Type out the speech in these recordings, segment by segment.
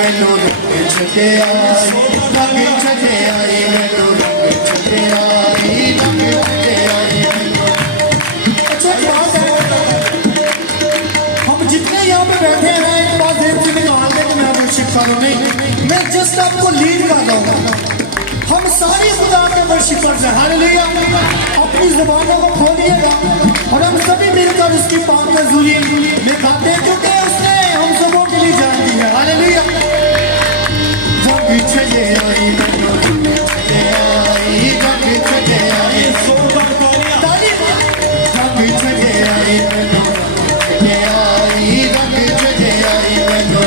मैनू रंग छके आई रंग छके आई मैनू रंग छके आई रंग छके आई। अच्छा बात है, हम जितने यहाँ पे बैठे हैं एक बात देर से निकाल दे कि मैं वर्शिप करूँ नहीं, मैं जस्ट आपको लीड कर रहा हूँ। हम सारी खुदा के वर्शिपर्स हैं, हालेलुया। अपनी ज़ुबानों को खोलिएगा और हम सभी मिलकर उसकी पाक नज़ूरी में गाते हैं, क्योंकि उसने हम सबों के लिए जान दी है, हालेलुया। रंग छके आई मैनू रंग छके आई रंग छके आई रंग छके आई मैनू रंग छके आई रंग छके आई मैनू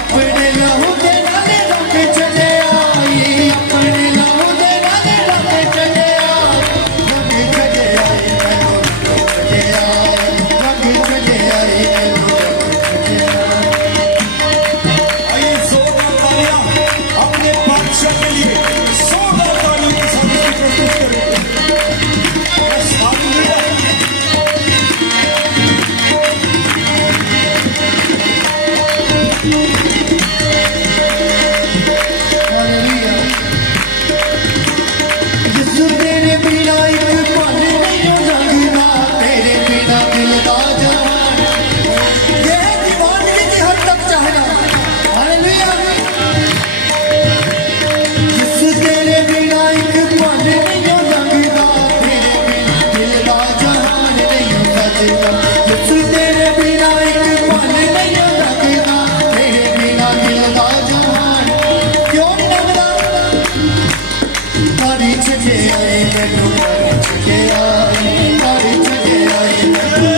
अपने लहू के नाले रंग छके आई अपने लहू के नाले रंग छके आई रंग छके आई मैनू रंग छके आई रंग छके आई मैनू अपने बादशाह के लिए 100 तालियों के साथ इसकी प्रस्तुत करें। बस हालेलुया। हालेलुया। यीशु तेरे बिना एक पल नहीं लगना, तेरे बिना दिल का जहान, ये है दीवानगी की हद तक चाहना, हालेलुया। यीशु तेरे बिना एक पल नहीं लगना, तेरे बिना दिल का जहान नहीं सजना। यीशु तेरे बिना एक पल नहीं लगना, तेरे बिना दिल का जहान क्यों नहीं लगना। तारी छके आई मैनू तारी छके आई तारी छके आई मैनू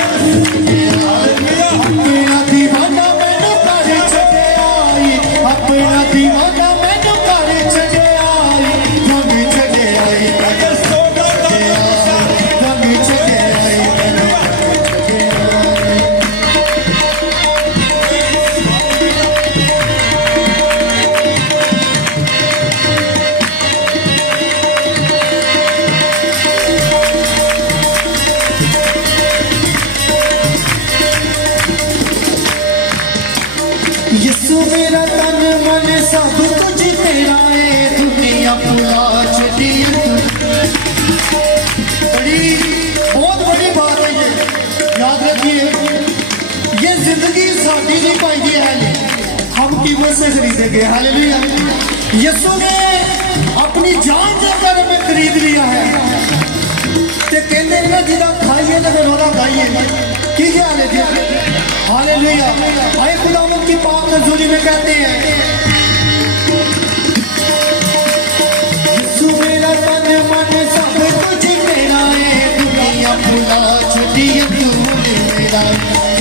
अपना दीवाना मैनू तारी छके आई अपना दीवाना मैनू तारी छके आई रंग छके आई मैनू रंग छके आई मैनू रंग छके आई। यीशु मेरा तन मन सब कुछ तेरा है, दुनिया भुला छड़ी बड़ी बहुत बड़ी बात है ये, याद रखिए। ये जिंदगी साड़ी नहीं पाई है, हम कीमत से खरीदेंगे, हालेलुया। यीशु ने अपनी जान देकर हमें खरीद लिया है, ते कहते हैं ना जिदा खाइए तो फिर ओदा गाइए, की ख्याल है जी, हालेलुया। आए खुदावंद की पाक नज़ूरी में कहते हैं यीशु मेरा तन मन सब कुछ तेरा है, दुनिया भुला छड़ी तू मेरा।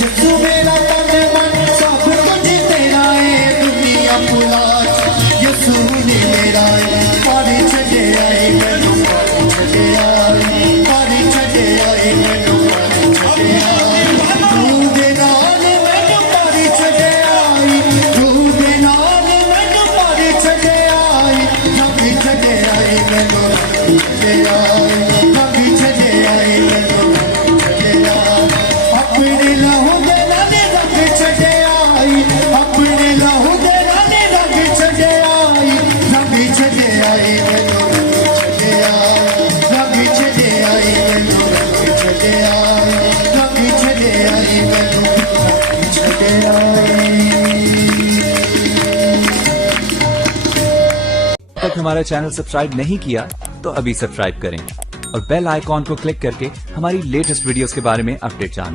यीशु मेरा तन मन सब कुछ तेरा है, दुनिया भुला यीशु ने मेरा पारी छके आई मैनू पारी छके आई पारी छके आई मैनू पारी छके आई। तू दे नाल मैनू पारी छके आई तू दे नाल मैनू पारी छके आई रंग छके आई मैनू रंग छके आई रंग छके आई मैनू रंग छके आई। अपने लहू दे नाले रंग छके आई अपने लहू दे नाले रंग छके आई रंग छके आई मैनू रंग छके आई रंग छके आई मैनू रंग छके आई रंग छके आई मैनू रंग छके आई। तक हमारा चैनल सब्सक्राइब नहीं किया तो अभी सब्सक्राइब करें और बेल आइकॉन को क्लिक करके हमारी लेटेस्ट वीडियोस के बारे में अपडेट जानें।